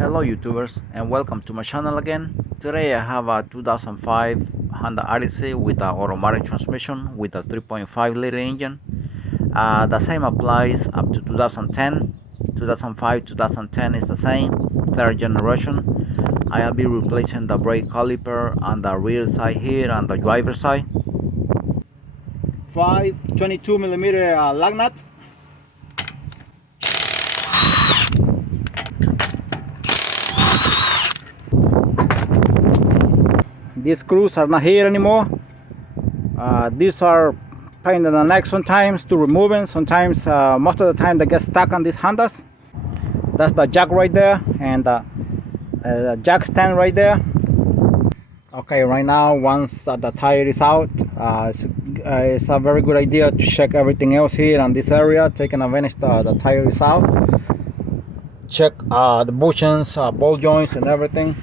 Hello YouTubers and welcome to my channel again. Today I have a 2005 Honda Odyssey with an automatic transmission with a 3.5 liter engine. The same applies up to 2010. 2005 2010 is the same, third generation. I'll be replacing the brake caliper on the rear side here on the driver's side. 5 22mm lug nuts. These screws are not here anymore. These are pain in the neck sometimes to remove them. Sometimes, most of the time, they get stuck on these Hondas. That's the jack right there, and the jack stand right there. Okay, right now, once the tire is out, it's a very good idea to check everything else here on this area, taking advantage the tire is out. Check the bushings, ball joints, and everything.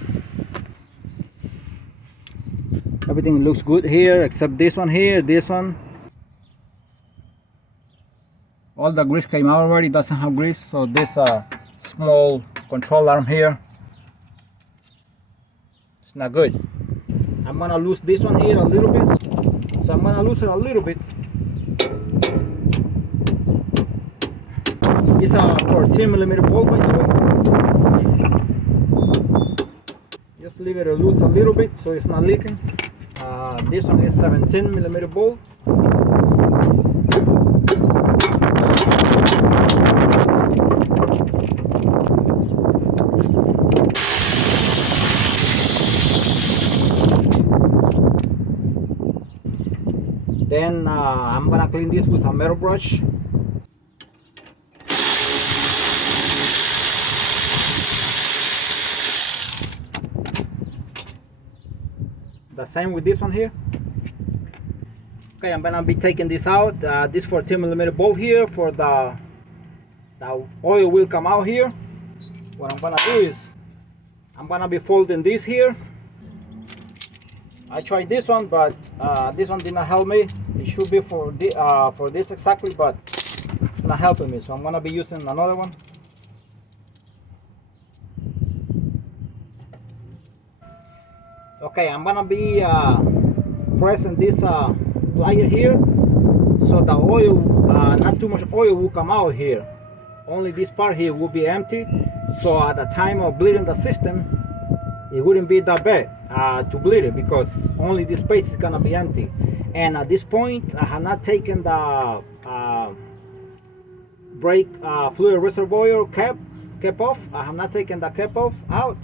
Everything looks good here except this one here, this one. All the grease came out already, doesn't have grease. So this small control arm here, it's not good. I'm gonna lose this one here a little bit. So I'm gonna lose it a little bit. It's a 14mm bolt, by the way. Just leave it loose a little bit so it's not leaking. This one is 17mm bolt. Then I'm gonna clean this with a metal brush. The same with this one here. Okay, I'm gonna be taking this out. This 14mm bolt here for the oil will come out here. What I'm gonna do is I'm gonna be folding this here. I tried this one, but this one did not help me. It should be for this exactly, but it's not helping me. So I'm gonna be using another one. Okay, I'm gonna be pressing this plier here, so the oil, not too much oil will come out here. Only this part here will be empty. So at the time of bleeding the system, it wouldn't be that bad to bleed it, because only this space is gonna be empty. And at this point, I have not taken the brake fluid reservoir cap off. I have not taken the cap off out,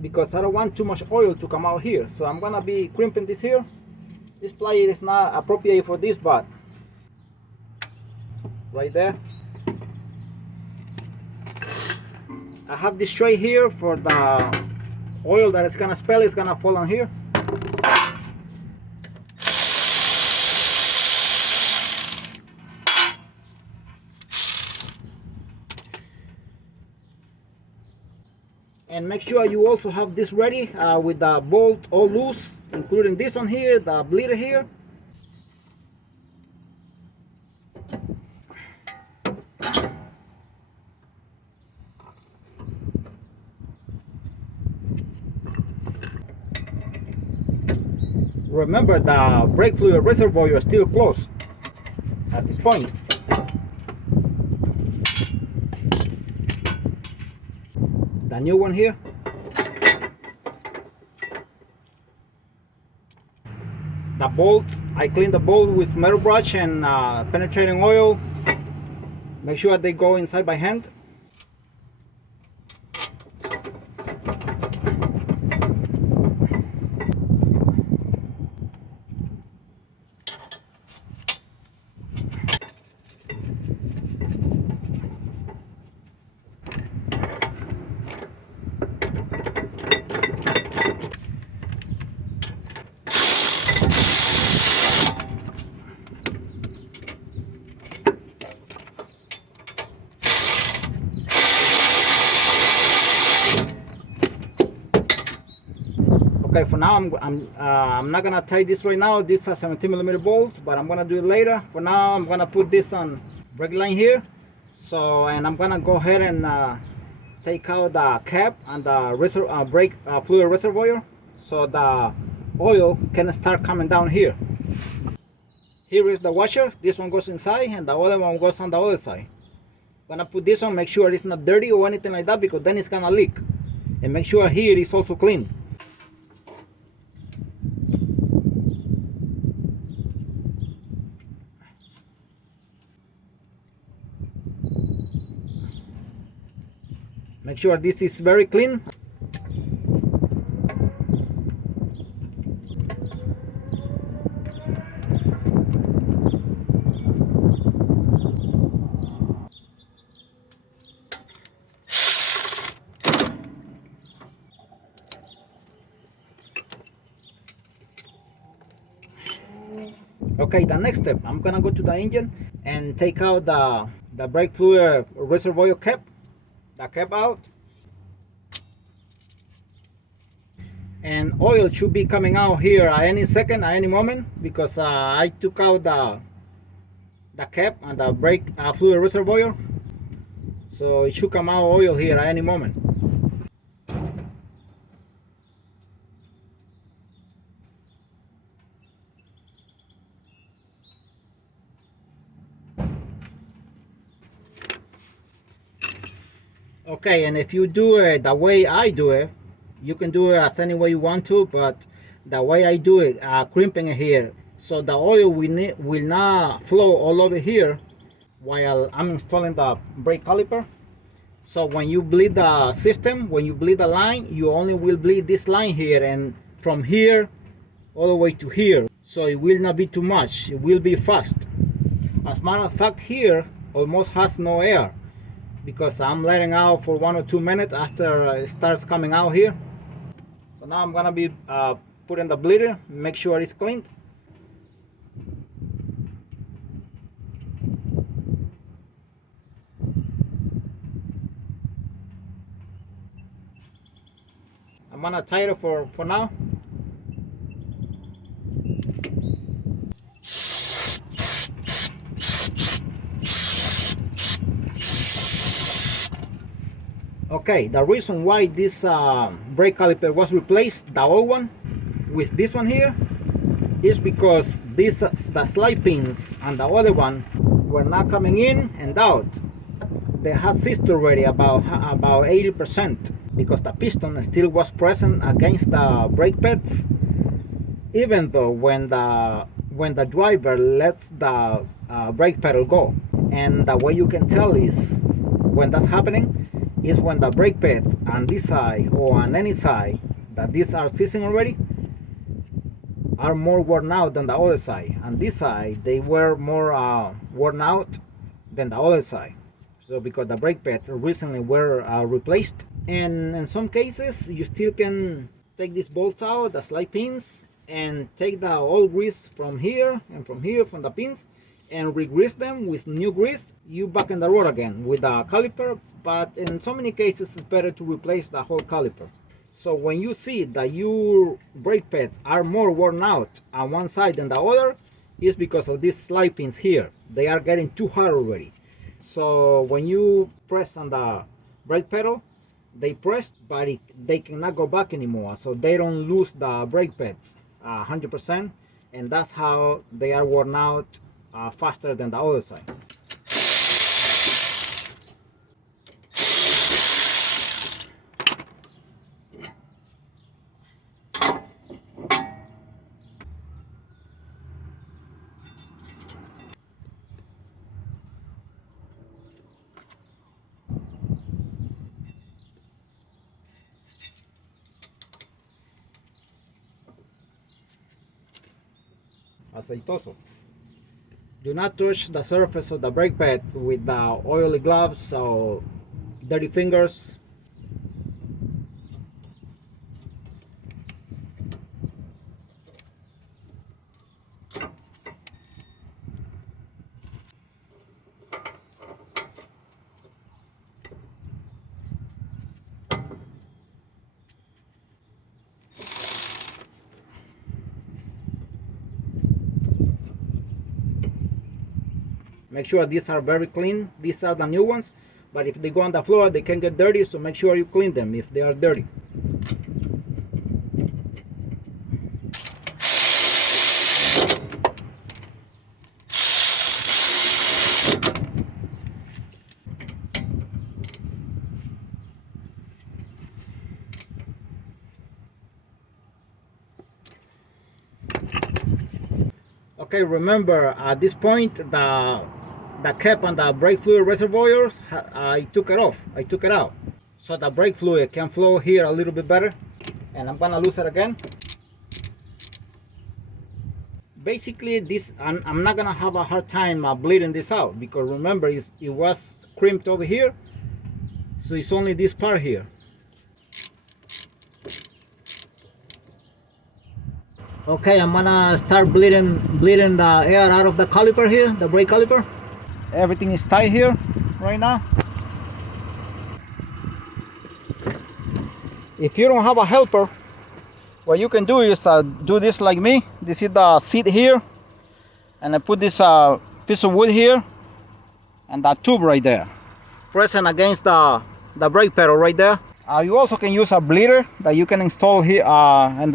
because I don't want too much oil to come out here. So I'm gonna be crimping this here. This plier is not appropriate for this, but right there. I have this tray here for the oil that it's gonna spill, is gonna fall on here. And make sure you also have this ready with the bolt all loose, including this one here, the bleeder here. Remember, the brake fluid reservoir is still closed at this point. The new one here. The bolts, I clean the bolt with metal brush and penetrating oil. Make sure they go inside by hand. Okay, for now I'm not gonna tie this right now. These are 17mm bolts, but I'm gonna do it later. For now, I'm gonna put this on brake line here. So, and I'm gonna go ahead and take out the cap and the brake fluid reservoir, so the oil can start coming down here. Here is the washer. This one goes inside and the other one goes on the other side. I'm gonna put this on, make sure it's not dirty or anything like that, because then it's gonna leak. And make sure here it's also clean. Make sure this is very clean. Okay, the next step, I'm gonna go to the engine and take out the brake fluid reservoir cap, the cap out. And oil should be coming out here at any second, at any moment, because I took out the cap and the brake fluid reservoir. So it should come out oil here at any moment. Okay, and if you do it the way I do it, you can do it as any way you want to, but the way I do it, crimping it here, so the oil will not flow all over here while I'm installing the brake caliper. So when you bleed the system, when you bleed the line, you only will bleed this line here, and from here all the way to here. So it will not be too much, it will be fast. As a matter of fact, here almost has no air, because I'm letting out for 1 or 2 minutes after it starts coming out here. So now I'm gonna be putting the bleeder, make sure it's cleaned. I'm gonna tie it for now. Okay, the reason why this brake caliper was replaced, the old one, with this one here, is because the slide pins and the other one were not coming in and out. They had seized already about 80%, because the piston still was present against the brake pads, even though when the driver lets the brake pedal go. And the way you can tell is when that's happening is when the brake pads on this side or on any side that these are seizing already are more worn out than the other side. On this side they were more worn out than the other side, so because the brake pads recently were replaced. And in some cases you still can take these bolts out, the slide pins, and take the old grease from here and from here, from the pins, and re-grease them with new grease. You back in the road again with the caliper, but in so many cases it's better to replace the whole caliper. So when you see that your brake pads are more worn out on one side than the other, is because of these slide pins here. They are getting too hard already. So when you press on the brake pedal, they press, but they cannot go back anymore, so they don't lose the brake pads 100%, and that's how they are worn out faster than the other side. Aceitoso. Do not touch the surface of the brake pad with the oily gloves or dirty fingers. Make sure these are very clean. These are the new ones. but if they go on the floor, they can get dirty, so make sure you clean them if they are dirty. Okay, remember at this point the cap on the brake fluid reservoirs, I took it off. I took it out so the brake fluid can flow here a little bit better. And I'm gonna lose it again. Basically, this I'm not gonna have a hard time bleeding this out, because remember it was crimped over here, so it's only this part here. Okay, I'm gonna start bleeding the air out of the caliper here, the brake caliper. Everything is tight here right now. If you don't have a helper, what you can do is do this like me. This is the seat here, and I put this piece of wood here and that tube right there, pressing against the brake pedal right there. You also can use a bleeder that you can install here and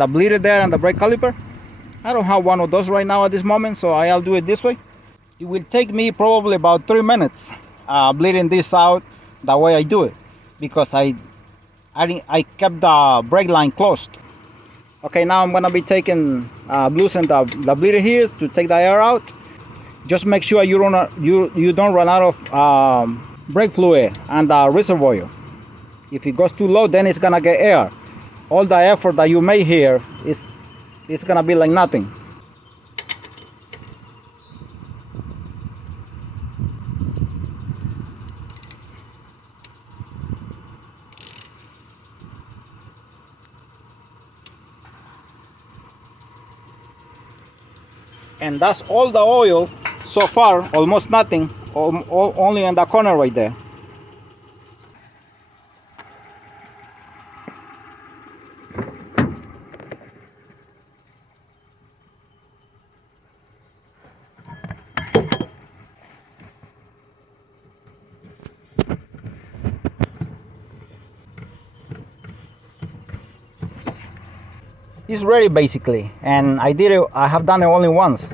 the bleeder there and the brake caliper. I don't have one of those right now at this moment, so I'll do it this way. It will take me probably about 3 minutes bleeding this out the way I do it, because I kept the brake line closed. Okay, now I'm gonna be taking loosen the bleeder here to take the air out. Just make sure you don't run out of brake fluid and the reservoir. If it goes too low, then it's gonna get air. All the effort that you made here is gonna be like nothing. And that's all the oil so far, almost nothing, only in the corner right there. It's ready basically, and I have done it only once.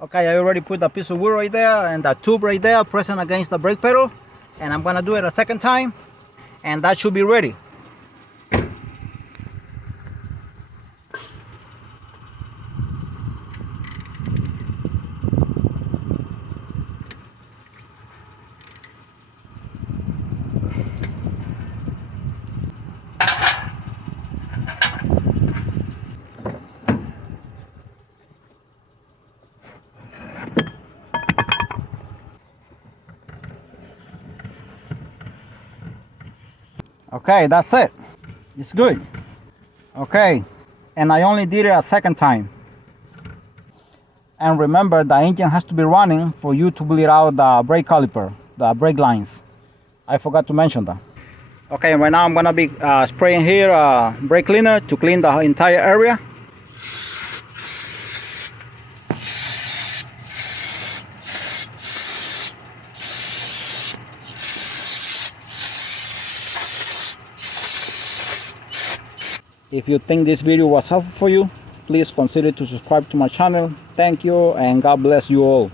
Okay, I already put the piece of wood right there and the tube right there pressing against the brake pedal, and I'm gonna do it a second time, and that should be ready. Okay, that's it. It's good. Okay, and I only did it a second time. And remember, the engine has to be running for you to bleed out the brake caliper, the brake lines. I forgot to mention that. Okay, right now I'm gonna be spraying here brake cleaner to clean the entire area. If you think this video was helpful for you, please consider to subscribe to my channel. Thank you, and God bless you all.